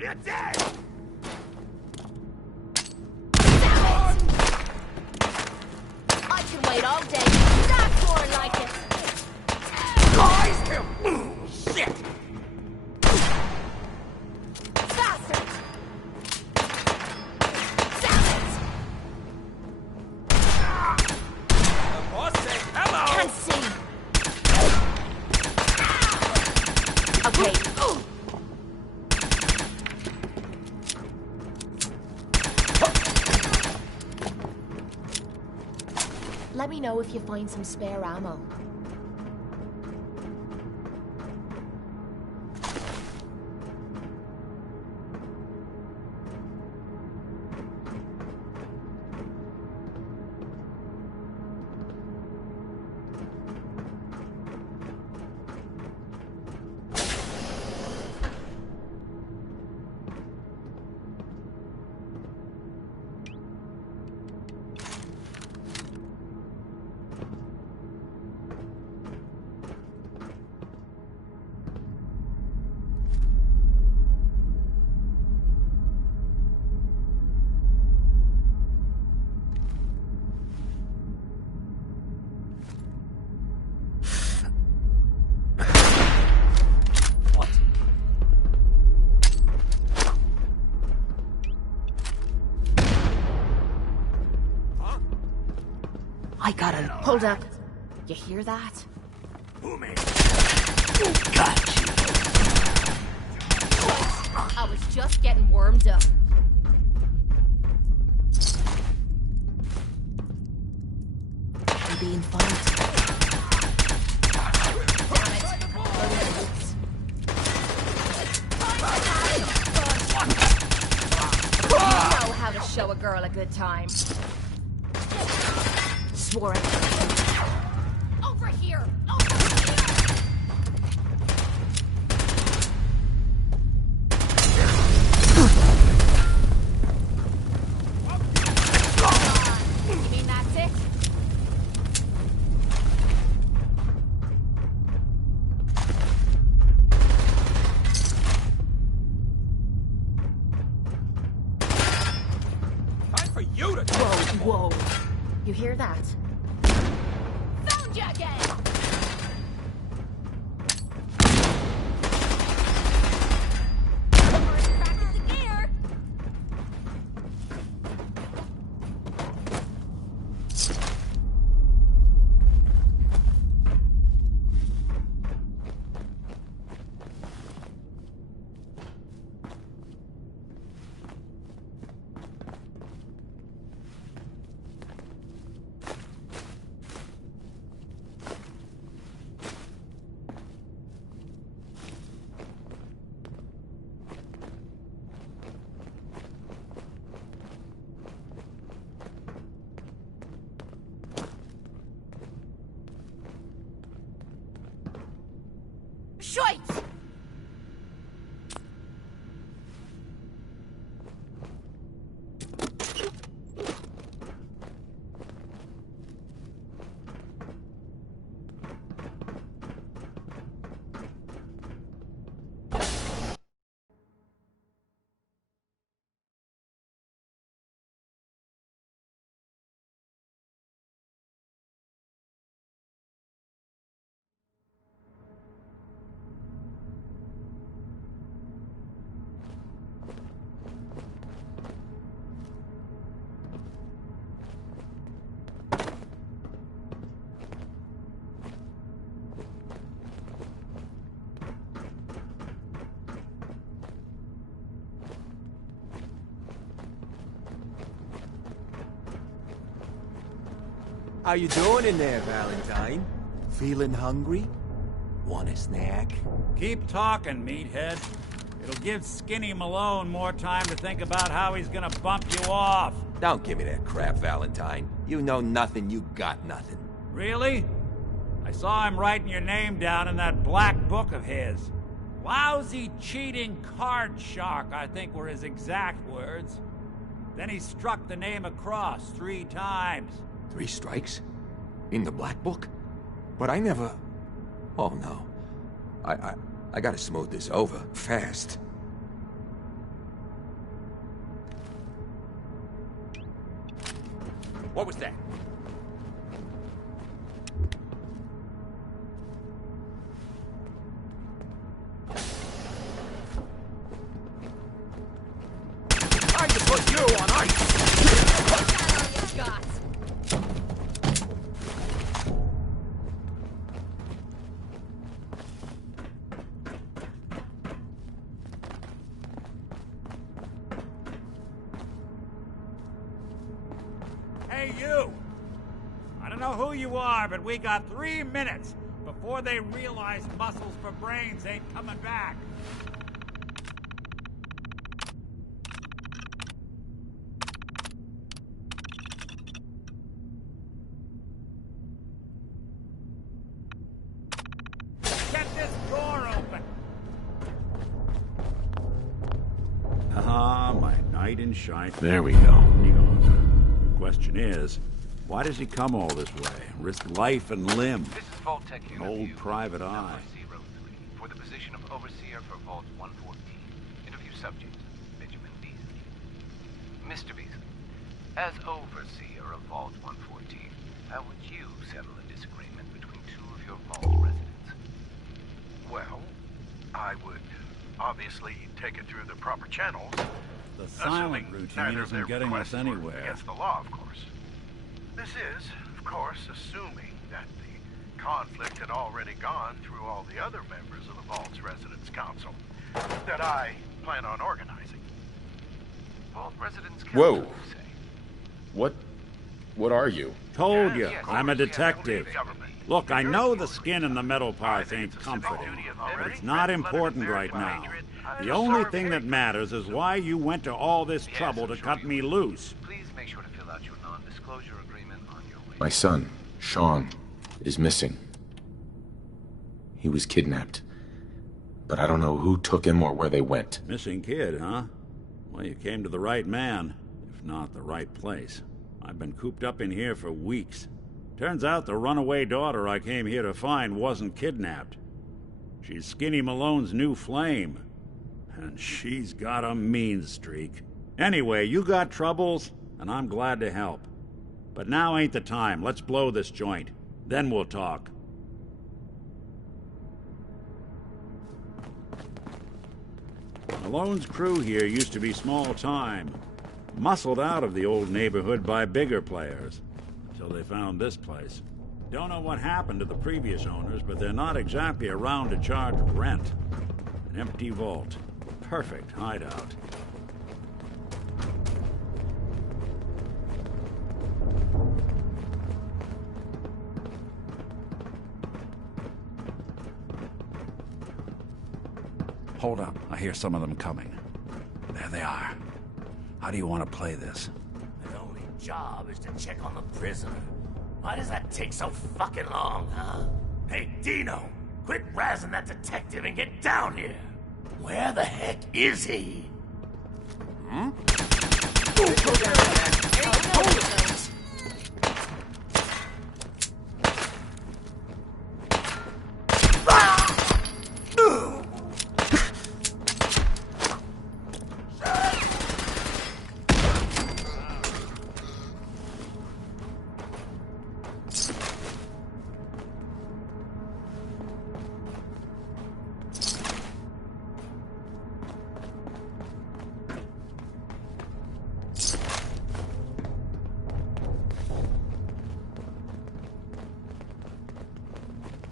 You're dead! I can wait all day. That's more like it. Guys, shit! Faster! Damn it! The boss said hello! Can't see. Okay. Let me know if you find some spare ammo. I got him. Hold up. You hear that? Who me? Got you. I was just getting warmed up. I'm being followed. Damn it. You know how to show a girl a good time. Swore it. Over here! Over here! You mean that's it? Time for you to... Whoa. You hear that? Found you again! First crack of the gear! Shite! How you doing in there, Valentine? Feeling hungry? Want a snack? Keep talking, meathead. It'll give Skinny Malone more time to think about how he's gonna bump you off. Don't give me that crap, Valentine. You know nothing, you got nothing. Really? I saw him writing your name down in that black book of his. Lousy, cheating card shark, I think were his exact words. Then he struck the name across 3 times. 3 strikes? In the black book? But I never... Oh no. I gotta smooth this over, fast. What was that? I just put you on ice! That's all you got. Hey, you! I don't know who you are, but we got 3 minutes before they realize muscles for brains ain't coming back. Get this door open! Ah, my knight in shine. There we go. Question is, why does he come all this way? Risk life and limb? This is Vault Tech Unit An old View, private eye. number 03, for the position of Overseer for Vault 114. Interview subject, Benjamin Beasley. Mr. Beasley, as Overseer of Vault 114, how would you settle a disagreement between two of your Vault residents? Well, I would obviously take it through the proper channels. The silent assuming routine neither of isn't their getting us requests were anywhere. against the law, of course. This is, of course, assuming that the conflict had already gone through all the other members of the Vault's Residence Council that I plan on organizing. Vault Residents Council, Whoa. you say? What are you? Told you, Yes, I'm a Overseer detective. of the government. Look, I know the skin and the metal parts ain't comforting, but it's not important right now. The only thing that matters is why you went to all this trouble to cut me loose. Please make sure to fill out your non-disclosure agreement on your way. My son, Sean, is missing. He was kidnapped. But I don't know who took him or where they went. Missing kid, huh? Well, you came to the right man, if not the right place. I've been cooped up in here for weeks. Turns out the runaway daughter I came here to find wasn't kidnapped. She's Skinny Malone's new flame. And she's got a mean streak. Anyway, you got troubles, and I'm glad to help. But now ain't the time. Let's blow this joint. Then we'll talk. Malone's crew here used to be small time. Muscled out of the old neighborhood by bigger players. Until they found this place. Don't know what happened to the previous owners, but they're not exactly around to charge rent. An empty vault. Perfect hideout. Hold up. I hear some of them coming. There they are. How do you want to play this? My only job is to check on the prisoner. Why does that take so fucking long, huh? Hey, Dino, quit razzing that detective and get down here. Where the heck is he?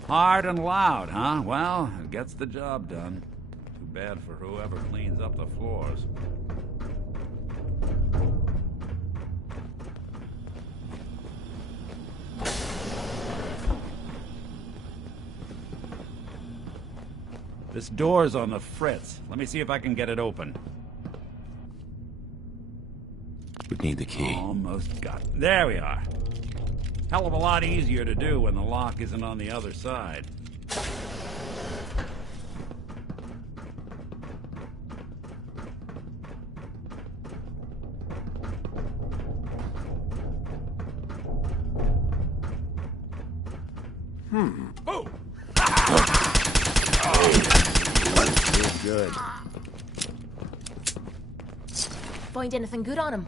Hard and loud, huh? Well, it gets the job done. Too bad for whoever cleans up the floors. This door's on the fritz. Let me see if I can get it open. Would need the key. Almost got it. There we are. Hell of a lot easier to do when the lock isn't on the other side. Boom! Good. Find anything good on him?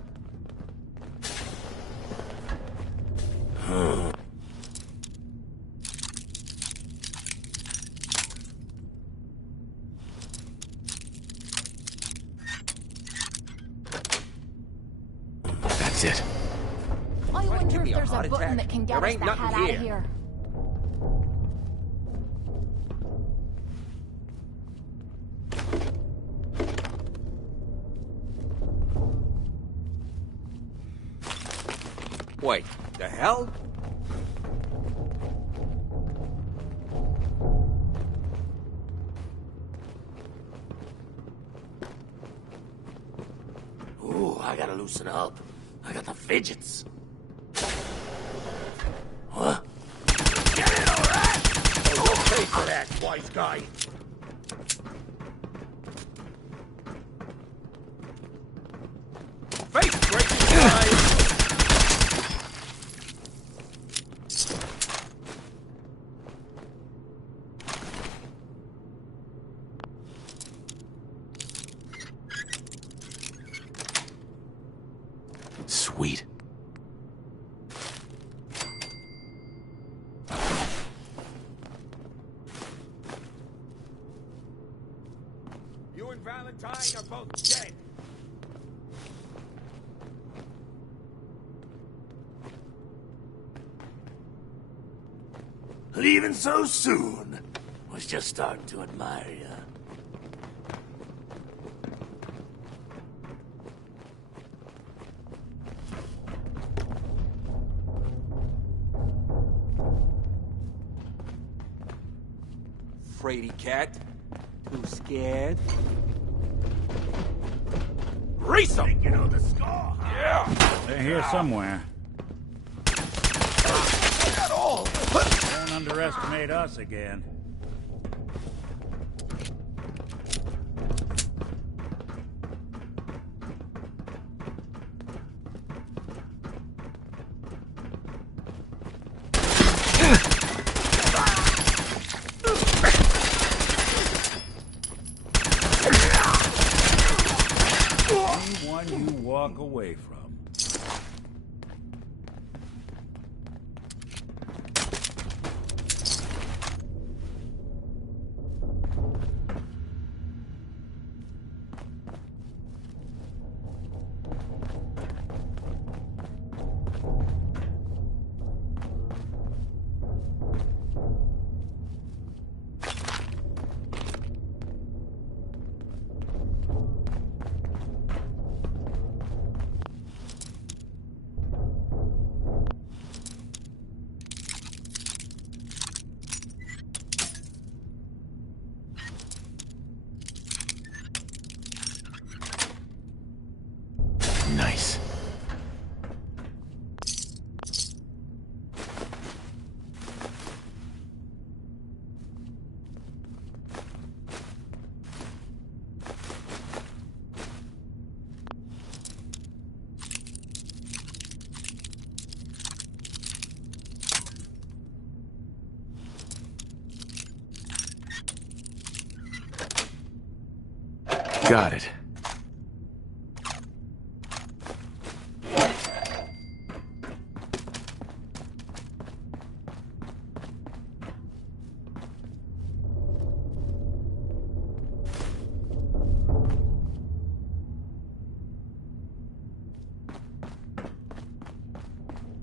That's it. I wonder give if me a there's a heart button attack. that can get There us ain't the nothing hell out here. of here. Wait, the hell? Ooh, I gotta loosen up. I got the fidgets. Huh? Get it, alright? Oh, you'll pay for that, wise guy. Face-breaking guy. Sweet. You and Valentine are both dead. Leaving so soon? Was just starting to admire you. Fraidy cat? Too scared? Grease 'em! You know the score, huh? Yeah! They're here somewhere. At all! Don't underestimate us again. Anyone you walk away from. Nice. Got it.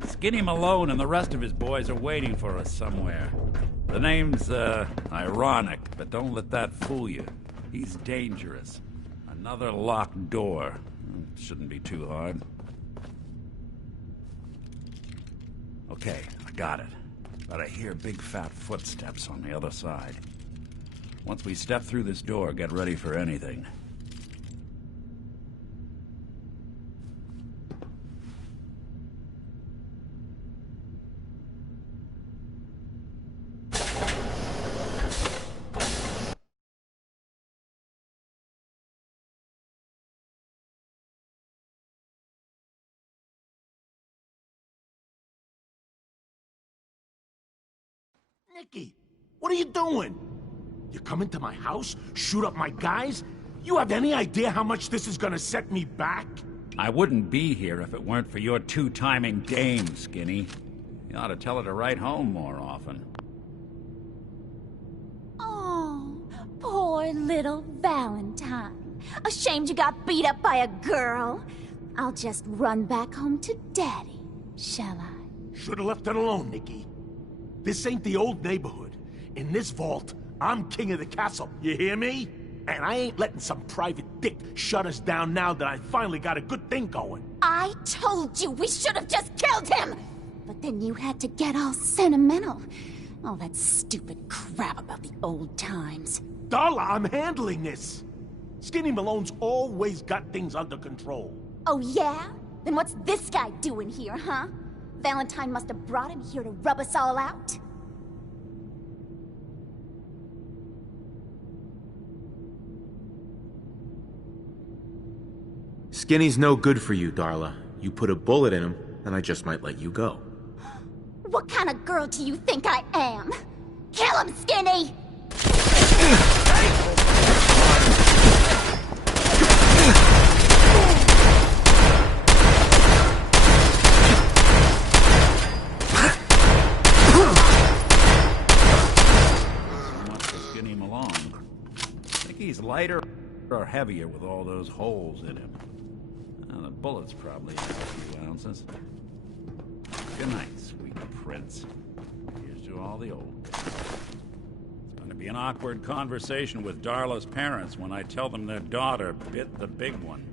Skinny Malone and the rest of his boys are waiting for us somewhere. The name's, ironic, but don't let that fool you. He's dangerous. Another locked door. Shouldn't be too hard. Okay, I got it. But I hear big fat footsteps on the other side. Once we step through this door, get ready for anything. Nicky, what are you doing? You come into my house, shoot up my guys? You have any idea how much this is gonna set me back? I wouldn't be here if it weren't for your two-timing game, Skinny. You ought to tell her to write home more often. Oh, poor little Valentine. Ashamed you got beat up by a girl? I'll just run back home to Daddy, shall I? Should've left it alone, Nikki. This ain't the old neighborhood. In this vault, I'm king of the castle, you hear me? And I ain't letting some private dick shut us down now that I finally got a good thing going. I told you we should have just killed him! But then you had to get all sentimental. All that stupid crap about the old times. Darla, I'm handling this. Skinny Malone's always got things under control. Oh yeah? Then what's this guy doing here, huh? Valentine must have brought him here to rub us all out? Skinny's no good for you, Darla. You put a bullet in him, and I just might let you go. What kind of girl do you think I am? Kill him, Skinny! Skinny Malone. Think he's lighter or heavier with all those holes in him? The bullets probably have a few ounces. Good night, sweet prince. Here's to all the old days. It's going to be an awkward conversation with Darla's parents when I tell them their daughter bit the big one.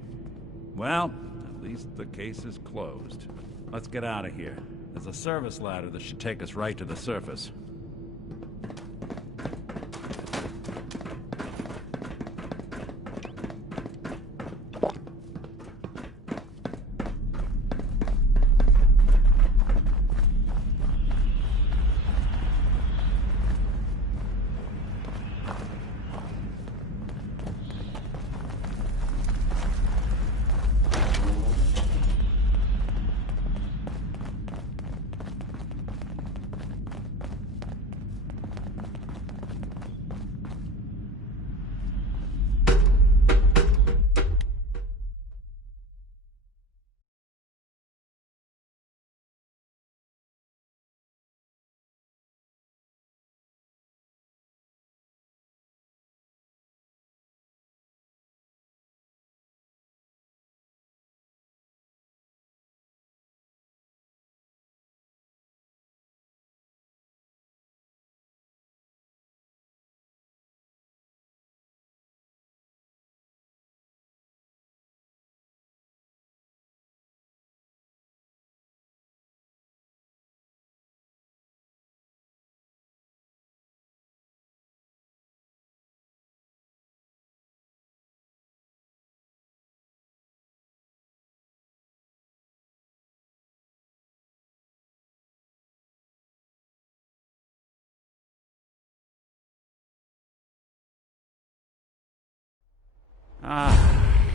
Well, at least the case is closed. Let's get out of here. There's a service ladder that should take us right to the surface.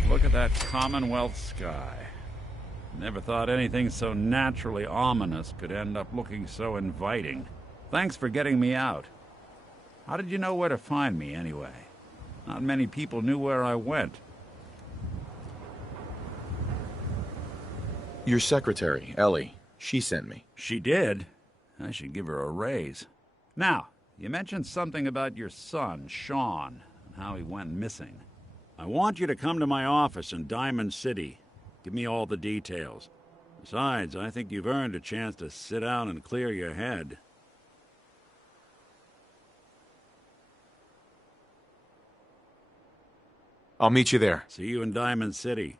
Look at that Commonwealth sky. Never thought anything so naturally ominous could end up looking so inviting. Thanks for getting me out. How did you know where to find me, anyway? Not many people knew where I went. Your secretary, Ellie, she sent me. She did? I should give her a raise. Now, you mentioned something about your son, Sean, and how he went missing. I want you to come to my office in Diamond City. Give me all the details. Besides, I think you've earned a chance to sit down and clear your head. I'll meet you there. See you in Diamond City.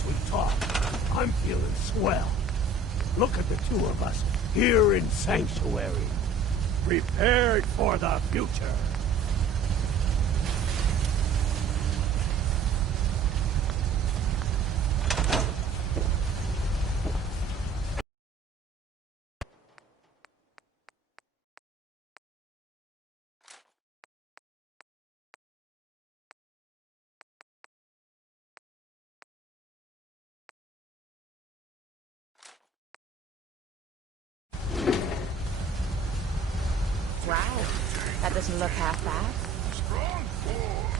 as we talk, I'm feeling swell. Look at the two of us here in Sanctuary, prepared for the future. Wow, that doesn't look half bad. Strong force.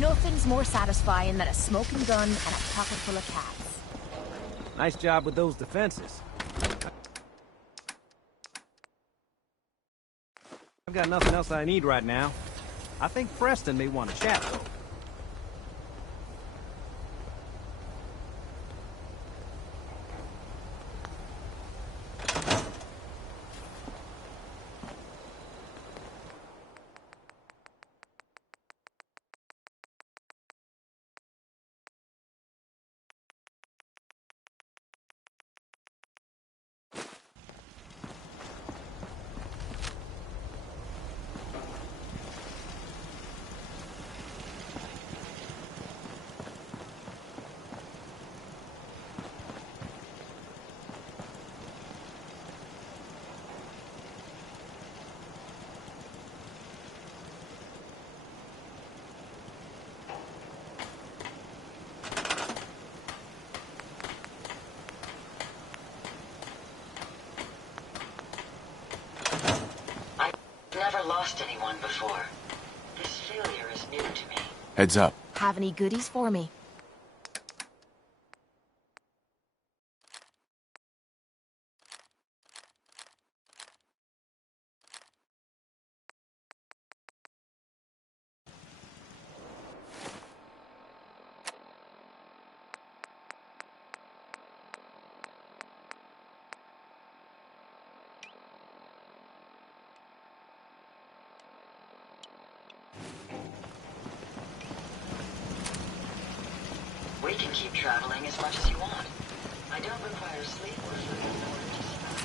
Nothing's more satisfying than a smoking gun and a pocket full of cats. Nice job with those defenses. I've got nothing else I need right now. I think Preston may want to chat, though. Never lost anyone before. This failure is new to me. Heads up. Have any goodies for me? We can keep traveling as much as you want. I don't require sleep or food in order to survive.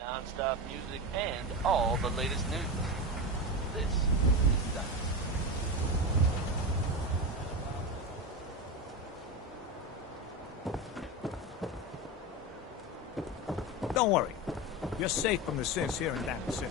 Non-stop music and all the latest news. This is Dynasty. Don't worry. You're safe from the sins here in Atlantic City.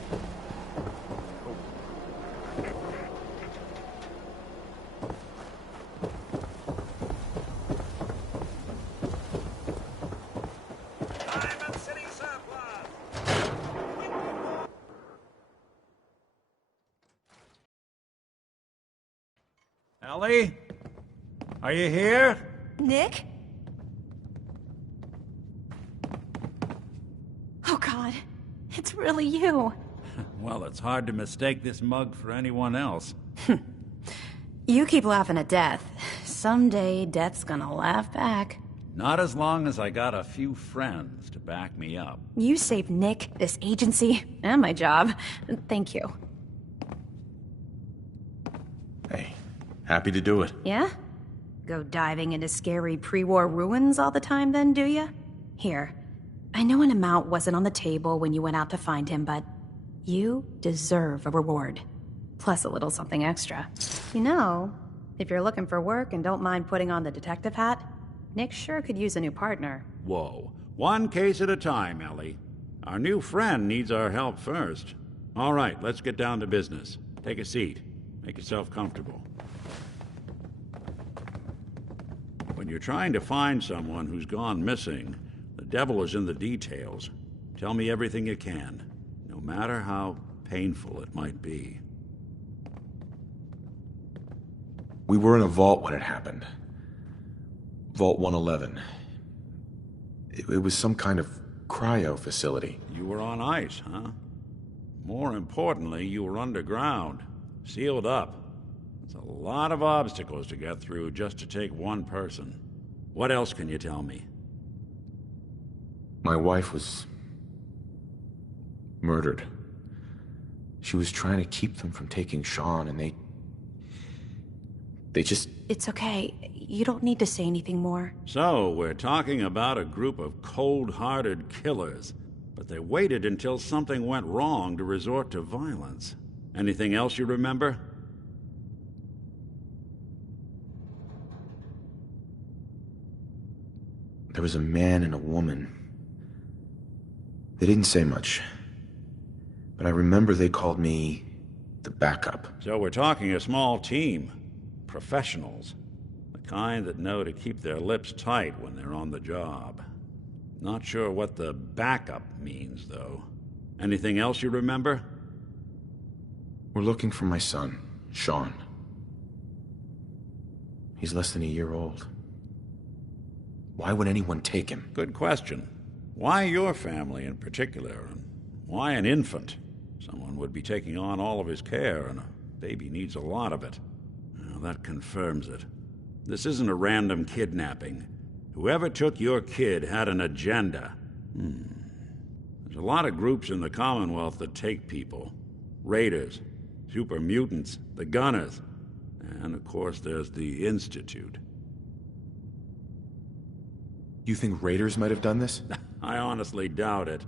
Ellie? Are you here? Nick? Oh, God. It's really you. Well, it's hard to mistake this mug for anyone else. You keep laughing at death. Someday, death's gonna laugh back. Not as long as I got a few friends to back me up. You saved Nick, this agency, and my job. Thank you. Hey, happy to do it. Yeah? Go diving into scary pre-war ruins all the time then, do ya? Here, I know an amount wasn't on the table when you went out to find him, but you deserve a reward. Plus a little something extra. You know, if you're looking for work and don't mind putting on the detective hat, Nick sure could use a new partner. Whoa. One case at a time, Ellie. Our new friend needs our help first. All right, let's get down to business. Take a seat. Make yourself comfortable. When you're trying to find someone who's gone missing, the devil is in the details. Tell me everything you can, no matter how painful it might be. We were in a vault when it happened. Vault 111. It was some kind of cryo facility. You were on ice, huh? More importantly, you were underground, sealed up. It's a lot of obstacles to get through just to take one person. What else can you tell me? My wife was murdered. She was trying to keep them from taking Sean, and they just... It's okay. You don't need to say anything more. So, we're talking about a group of cold-hearted killers, but they waited until something went wrong to resort to violence. Anything else you remember? There was a man and a woman. They didn't say much, but I remember they called me the backup. So we're talking a small team. Professionals. The kind that know to keep their lips tight when they're on the job. Not sure what the backup means, though. Anything else you remember? We're looking for my son, Sean. He's less than a year old. Why would anyone take him? Good question. Why your family in particular? And why an infant? Someone would be taking on all of his care, and a baby needs a lot of it. Well, that confirms it. This isn't a random kidnapping. Whoever took your kid had an agenda. There's a lot of groups in the Commonwealth that take people. Raiders, super mutants, the Gunners, and of course there's the Institute. You think raiders might have done this? I honestly doubt it.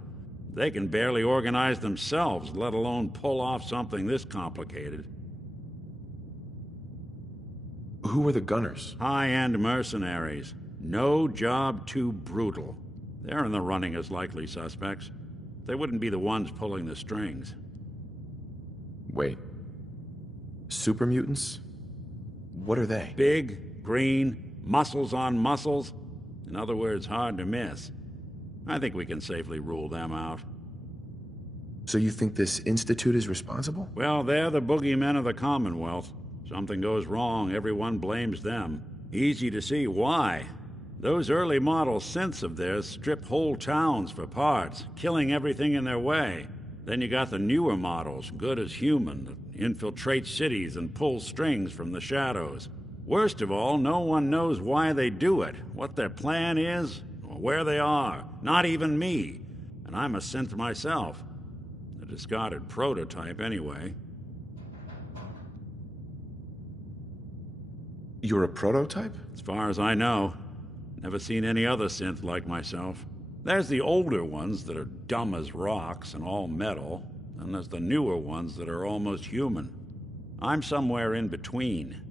They can barely organize themselves, let alone pull off something this complicated. Who were the Gunners? High-end mercenaries. No job too brutal. They're in the running as likely suspects. They wouldn't be the ones pulling the strings. Wait. Super mutants? What are they? Big, green, muscles on muscles. In other words, hard to miss. I think we can safely rule them out. So you think this Institute is responsible? Well, they're the boogeymen of the Commonwealth. Something goes wrong, everyone blames them. Easy to see why. Those early model synths of theirs strip whole towns for parts, killing everything in their way. Then you got the newer models, good as human, that infiltrate cities and pull strings from the shadows. Worst of all, no one knows why they do it, what their plan is, or where they are. Not even me. And I'm a synth myself. A discarded prototype, anyway. You're a prototype? As far as I know. Never seen any other synth like myself. There's the older ones that are dumb as rocks and all metal, and there's the newer ones that are almost human. I'm somewhere in between.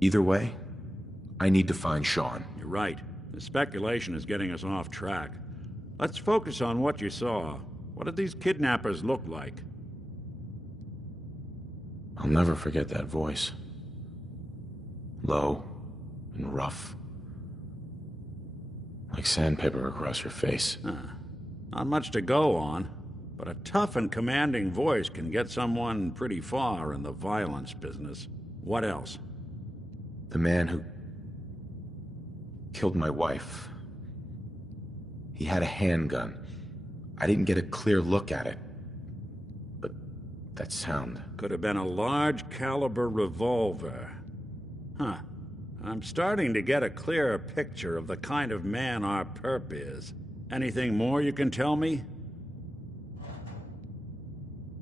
Either way, I need to find Sean. You're right. The speculation is getting us off track. Let's focus on what you saw. What did these kidnappers look like? I'll never forget that voice. Low and rough. Like sandpaper across your face. Not much to go on, but a tough and commanding voice can get someone pretty far in the violence business. What else? The man who killed my wife. He had a handgun. I didn't get a clear look at it. But that sound... Could have been a large caliber revolver. Huh. I'm starting to get a clearer picture of the kind of man our perp is. Anything more you can tell me?